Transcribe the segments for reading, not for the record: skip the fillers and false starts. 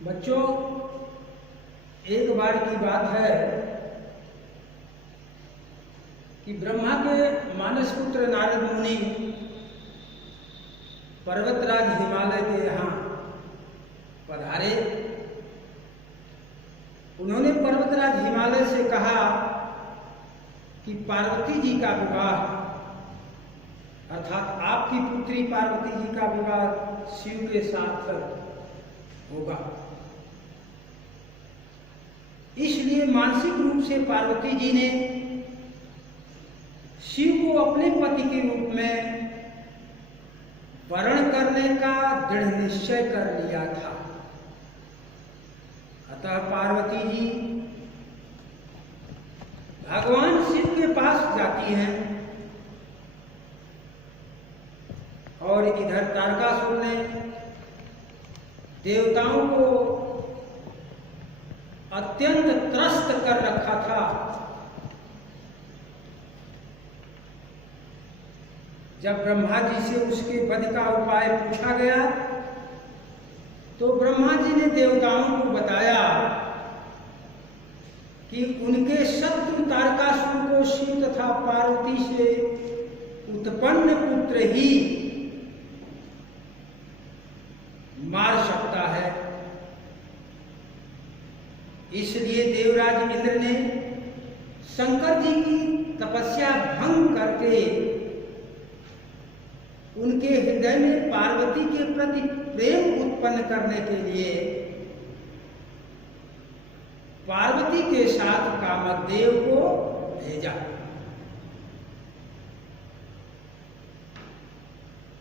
बच्चों, एक बार की बात है कि ब्रह्मा के मानस पुत्र नारद मुनि पर्वतराज हिमालय के यहाँ पधारे। उन्होंने पर्वतराज हिमालय से कहा कि पार्वती जी का विवाह अर्थात आपकी पुत्री पार्वती जी का विवाह शिव के साथ होगा, इसलिए मानसिक रूप से पार्वती जी ने शिव को अपने पति के रूप में वर्ण करने का दृढ़ निश्चय कर लिया था। अतः पार्वती जी भगवान शिव के पास जाती हैं और इधर तारकासुर ने देवताओं को अत्यंत त्रस्त कर रखा था। जब ब्रह्मा जी से उसके वध का उपाय पूछा गया तो ब्रह्मा जी ने देवताओं को बताया कि उनके शत्रु तारकासुर को शिव तथा पार्वती से उत्पन्न पुत्र ही मार सकता है। इसलिए देवराज इंद्र ने शंकर जी की तपस्या भंग करके उनके हृदय में पार्वती के प्रति प्रेम उत्पन्न करने के लिए पार्वती के साथ कामदेव को भेजा।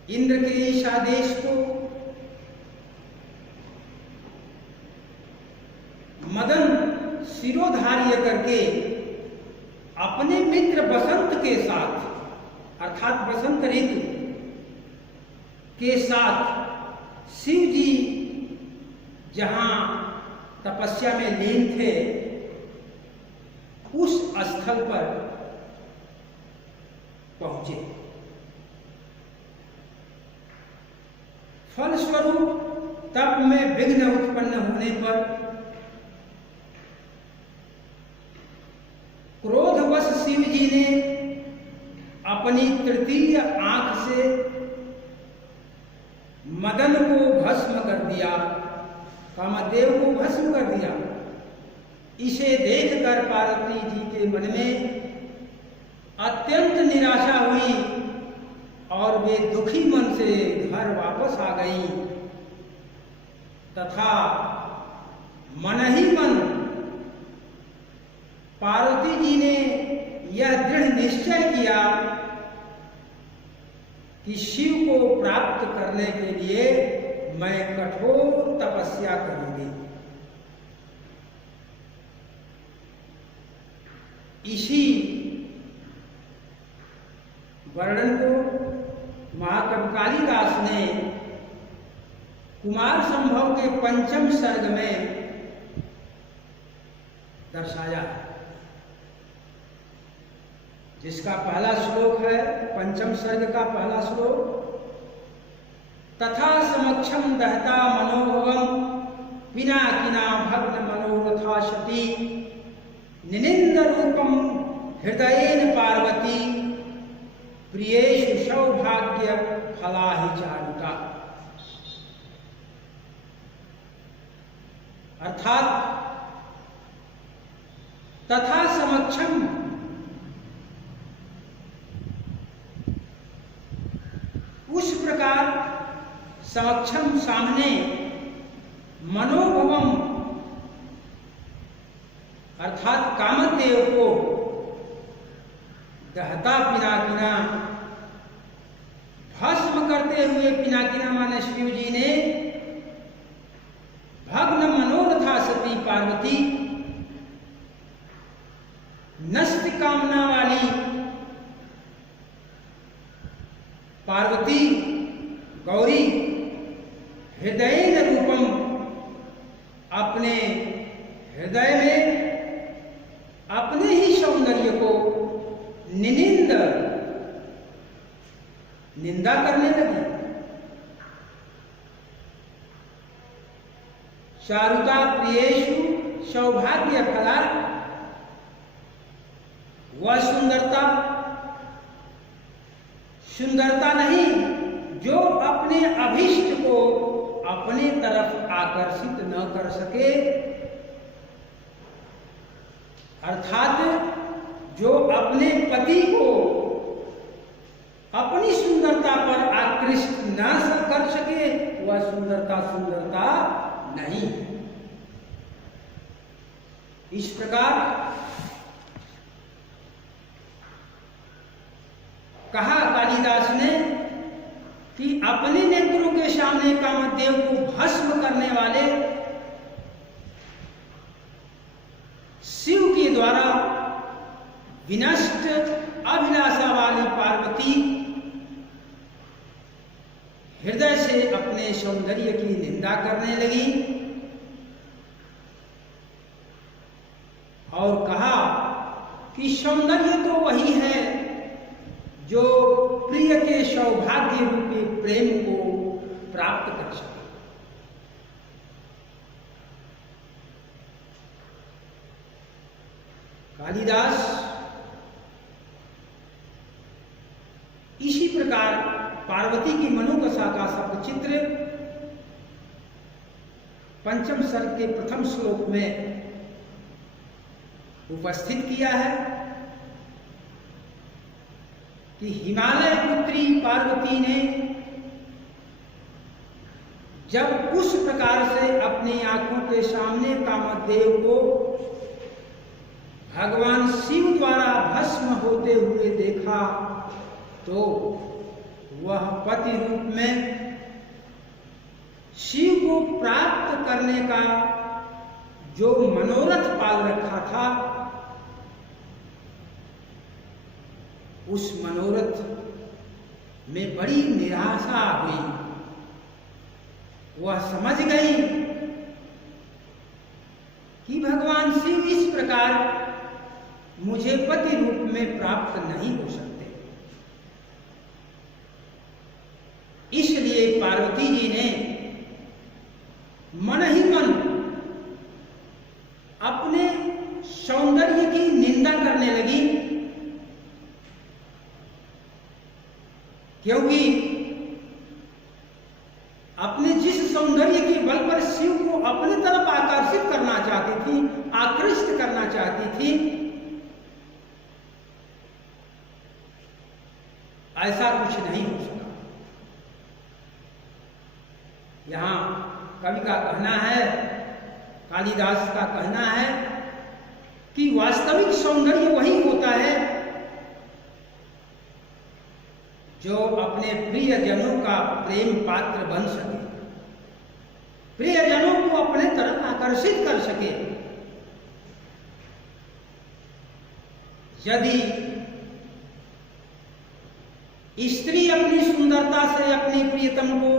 इंद्र के इस आदेश को मदन शिरोधार्य करके अपने मित्र बसंत के साथ अर्थात बसंत ऋतु के साथ शिव जी जहां तपस्या में लीन थे उस स्थल पर पहुंचे। फलस्वरूप तप में विघ्न उत्पन्न होने पर क्रोधवश शिव जी ने अपनी तृतीय आंख से मदन को भस्म कर दिया, कामदेव को भस्म कर दिया। इसे देखकर पार्वती जी के मन में अत्यंत निराशा हुई और वे दुखी मन से घर वापस आ गई तथा मन ही मन पार्वती जी ने यह दृढ़ निश्चय किया कि शिव को प्राप्त करने के लिए मैं कठोर तपस्या करूंगी। इसी वर्णन को महाकवि कालिदास ने कुमार संभव के पंचम सर्ग में दर्शाया, जिसका पहला श्लोक है पंचम सर्ग का पहला श्लोक, तथा समक्षम दहता मनोभवम पिनाकिना भग्न मनोरथा सती निनिंद रूपम हृदयेन पार्वती प्रियेषु सौभाग्य फलाहि चारुता। अर्थात तथा समक्षम उस प्रकार समक्षम सामने मनोभवम अर्थात कामदेव को दहता पिनाकिना भस्म करते हुए, पिनाकिना माने शिव जी ने भग्न मनोरथा सती पार्वती नष्ट कामना वाली पार्वती गौरी हृदय रूपम अपने हृदय में अपने ही सौंदर्य को निंदा करने लगी। चारुता प्रियेषु सौभाग्य फला, वह सुंदरता नहीं जो अपने अभीष्ट को अपने तरफ आकर्षित न कर सके, अर्थात जो अपने पति को अपनी सुंदरता पर आकृष्ट न कर सके, वह सुंदरता नहीं। इस प्रकार कहा कालिदास ने कि अपने नेत्रों के सामने कामदेव को भस्म करने वाले शिव के द्वारा विनष्ट अभिलाषा वाली पार्वती हृदय से अपने सौंदर्य की निंदा करने लगी और कहा कि सौंदर्य तो वही है जो प्रिय के सौभाग्य रूपी प्रेम को प्राप्त कर सके। कालिदास इसी प्रकार पार्वती की मनोदशा का शब्द चित्र पंचम सर्ग के प्रथम श्लोक में उपस्थित किया है कि हिमालय पुत्री पार्वती ने जब उस प्रकार से अपनी आंखों के सामने कामदेव को भगवान शिव द्वारा भस्म होते हुए देखा, तो वह पति रूप में शिव को प्राप्त करने का जो मनोरथ पाल रखा था, उस मनोरथ में बड़ी निराशा हुई। वह समझ गई कि भगवान शिव इस प्रकार मुझे पति रूप में प्राप्त नहीं हो सकते। इसलिए पार्वती जी ने मन ही मन अपने सौंदर्य की निंदा करने लगी, क्योंकि अपने जिस सौंदर्य के बल पर शिव को अपनी तरफ आकर्षित करना चाहती थी, आकृष्ट करना चाहती थी, ऐसा कुछ नहीं हो सका। यहां कवि का कहना है, कालिदास का कहना है कि वास्तविक सौंदर्य वही होता है जो अपने प्रियजनों का प्रेम पात्र बन सके, प्रियजनों को अपने तरफ आकर्षित कर सके। यदि स्त्री अपनी सुंदरता से अपने प्रियतम को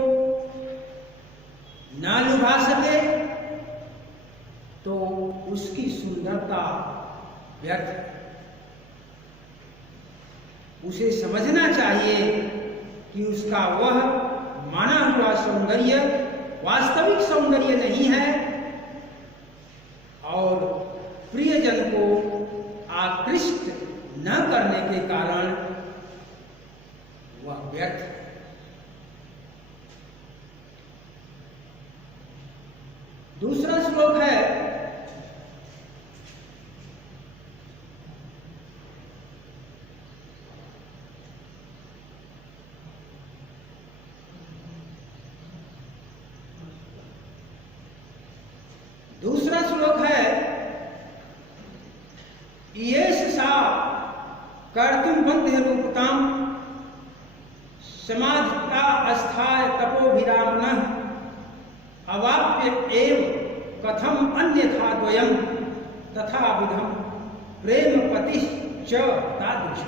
ना लुभा सके, तो उसकी सुंदरता व्यर्थ है। उसे समझना चाहिए कि उसका वह माना हुआ सौंदर्य वास्तविक सौंदर्य नहीं है और प्रियजन को आकृष्ट न करने के कारण वह व्यर्थ है। दूसरा श्लोक है, येष सा कर्तुम बंध्य रूपताम समाधिता अस्थाय तपोभिरामनः अवाप्य एव कथम अन्यथा द्वयम तथा विधम प्रेम पति च तादृश।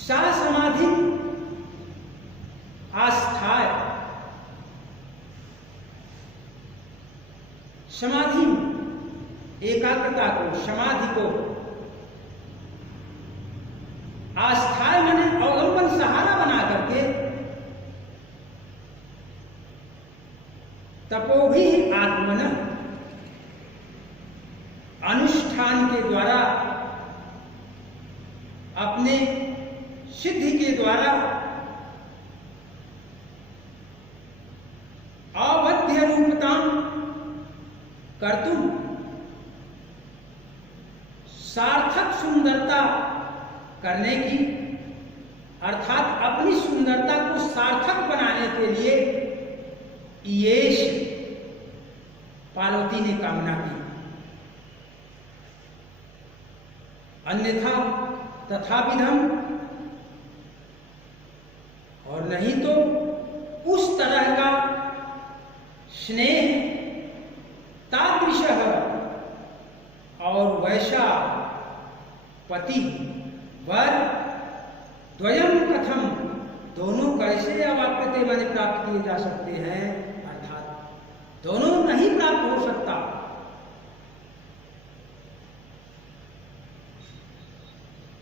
सा समाधि आस्थाय, समाधि एकाग्रता को, समाधि को, आस्थाय माने अवलंबन सहारा बना करके तपोभि आत्मनः, अनुष्ठान के द्वारा, अपने सिद्धि के द्वारा अवध्य रूपता कर्तुम, सार्थक सुंदरता करने की, अर्थात अपनी सुंदरता को सार्थक बनाने के लिए येष पार्वती ने कामना की। अन्यथा तथाविधम, और नहीं तो उस तरह का स्नेह, तादृशः, और वैसा पति वर द्वयम कथम, दोनों कैसे अवाप्यते माने प्राप्त किए जा सकते हैं, अर्थात दोनों नहीं प्राप्त हो सकता।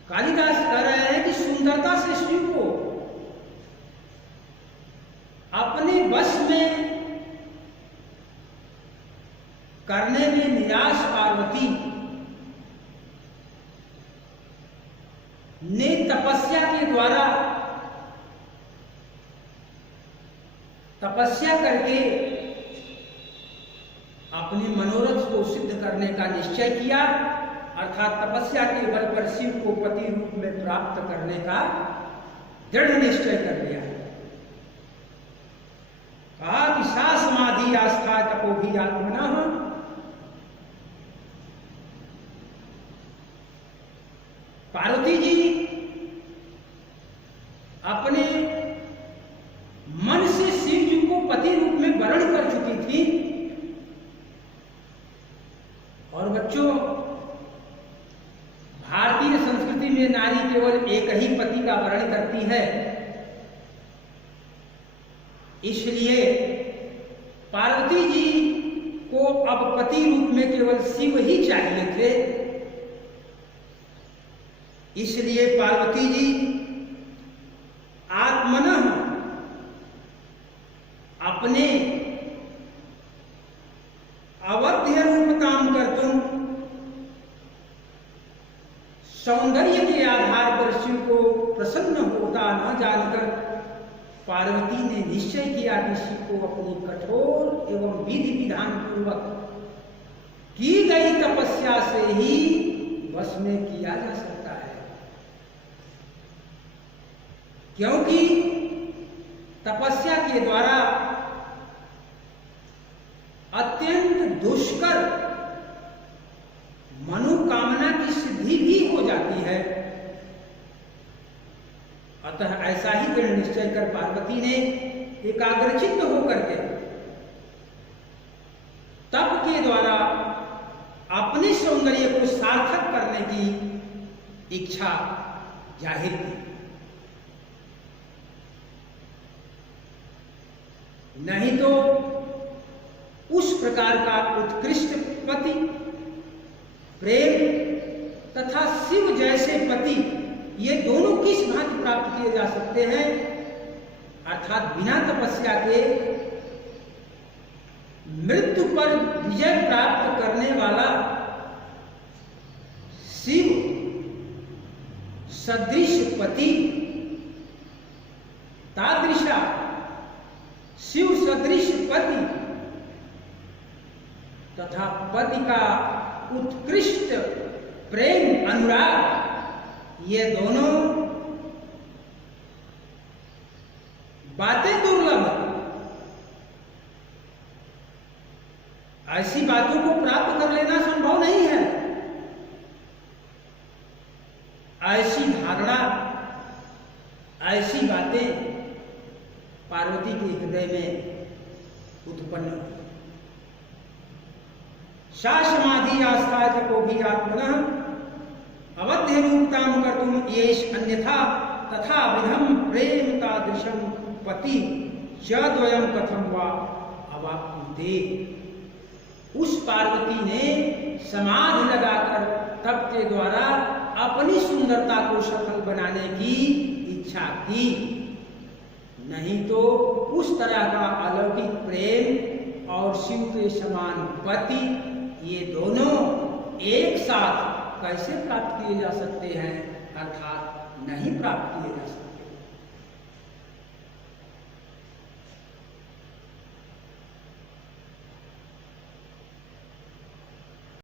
कालिदास कह रहे हैं कि सुंदरता से शिव को अपने वश में करने में निराश पार्वती ने तपस्या के द्वारा, तपस्या करके अपने मनोरथ को सिद्ध करने का निश्चय किया, अर्थात तपस्या के बल पर शिव को पति रूप में प्राप्त करने का दृढ़ निश्चय कर लिया। कहा कि सा समाधि आस्था तपोभि आत्मनः, पार्वती जी अपने मन से शिव जी को पति रूप में वर्ण कर चुकी थी। और बच्चों, भारतीय संस्कृति में नारी केवल एक ही पति का वर्ण करती है, इसलिए पार्वती जी को अब पति रूप में केवल शिव ही चाहिए थे। इसलिए पार्वती जी आत्मनः, अपने अवध्य रूपताम कर्तुम, सौंदर्य के आधार पर शिव को प्रसन्न होता न जानकर पार्वती ने निश्चय किया कि शिव को अपनी कठोर एवं विधि विधान पूर्वक की गई तपस्या से ही वश में किया जा सकता है, क्योंकि तपस्या के द्वारा अत्यंत दुष्कर मनोकामना की सिद्धि भी हो जाती है। अतः ऐसा ही दृढ़ निश्चय कर पार्वती ने एकाग्रचित्त होकर के तप के द्वारा अपने सौंदर्य को सार्थक करने की इच्छा जाहिर की। नहीं तो उस प्रकार का उत्कृष्ट पति, प्रेम तथा शिव जैसे पति, ये दोनों किस भांति प्राप्त किए जा सकते हैं, अर्थात बिना तपस्या के मृत्यु पर विजय प्राप्त करने वाला शिव सदृश पति, तादृशा शिव सदृश पति तथा पति का उत्कृष्ट प्रेम अनुराग, ये दोनों बातें दुर्लभ, ऐसी बातों को प्राप्त कर लेना संभव नहीं है। ऐसी धारणा, ऐसी बातें पार्वती के हृदय में उत्पन्न हुई। सा समाधि आस्था तपोभि आत्मनः अवध्य रूपताम कर्तुम येष अन्यथा तथा विधम प्रेम तादृशम पति च द्वयम कथम वा अवाप्नुते। उस पार्वती ने समाधि लगाकर तप के द्वारा अपनी सुंदरता को सफल बनाने की इच्छा की, नहीं तो उस तरह का अलौकिक प्रेम और शिव के समान पति, ये दोनों एक साथ कैसे प्राप्त किए जा सकते हैं? अर्थात नहीं प्राप्त किए जा सकते।